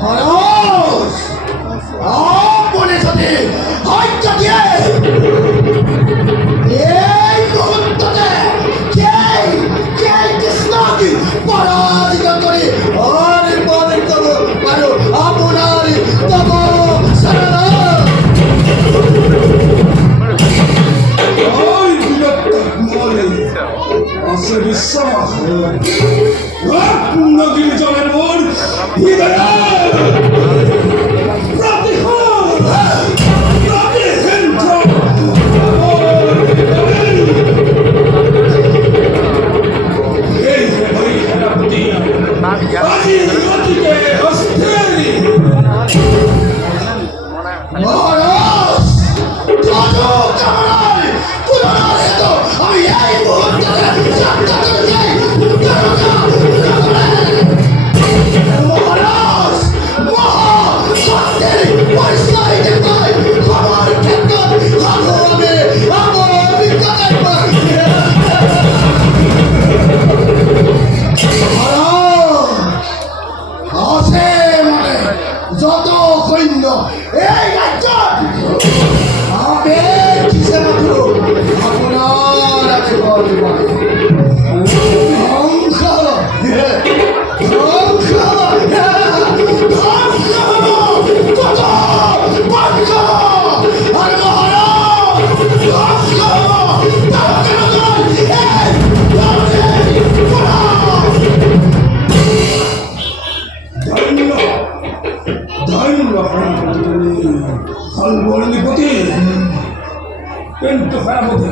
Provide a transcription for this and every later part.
মহারাজ আপনি যদি হয়তো দিয়ে এই মুহূর্তে কে কৃষ্ণকে পরাজিত করে আর পবিত্র করো আপনার তব শরণ আছে বিশ্বাস নদীর জলের মোর যত সৈন্য এই রাজ্য কিন্তু খারাপ হতে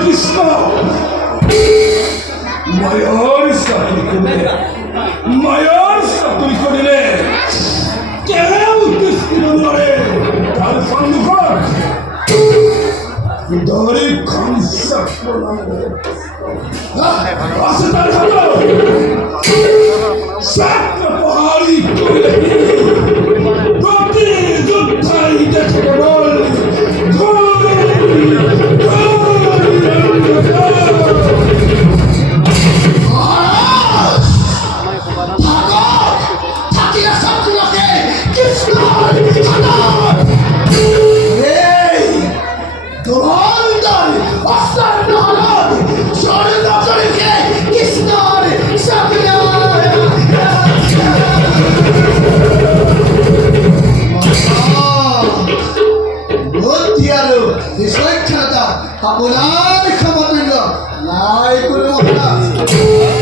কৃষ্ণ মায়ার সাতুই করিলে কেউ কৃষ্ণ ধরে তার সম্মুখত ধরে খামসা আছে তার পাহাড়ি করিলে প্রতি যোদ্ধাই দেখে বল আপনার ক্ষমতায় নাই কোনো মহারাজ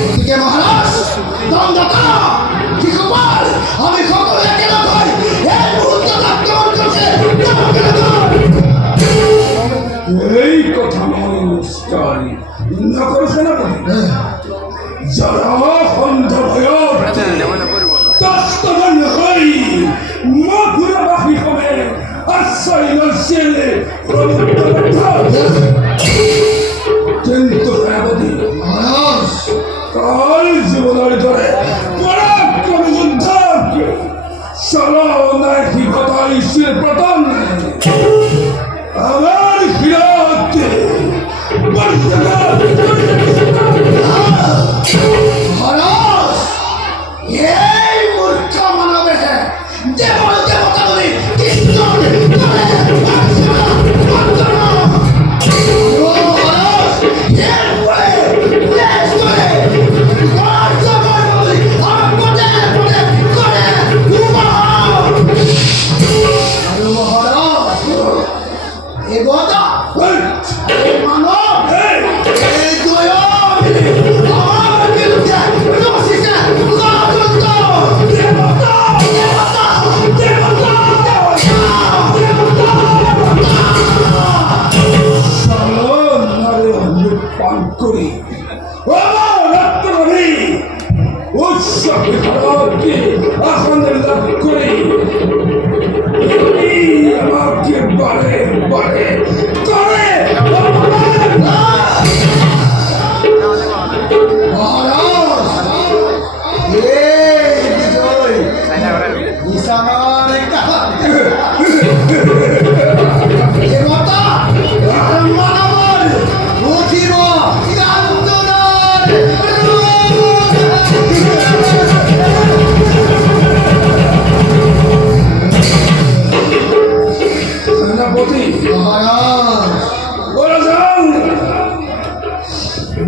এদিকে মহারাজ দণ্ডতা কি খবর আমি খবর একে না ভাই এই মুহূর্তে আক্রমণ করছে এই কথা নমস্কারী না করে সেনাপতি যারা অন্ধ ভয় তস্তন হই মধুরা বাকি হবে আশ্রয় নশিলে কিন্তু সেনাপতি মহারাজ কাল জীবনের ধরে পরাক্রমী যুদ্ধ সরল নৈতিকতাই শিল্পতন আমার হিরোতে মহারাজ এই মূর্খ মানবে দেবল দেবতা বলি Krishna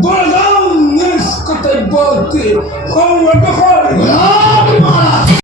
borgohain is kataybati. How are the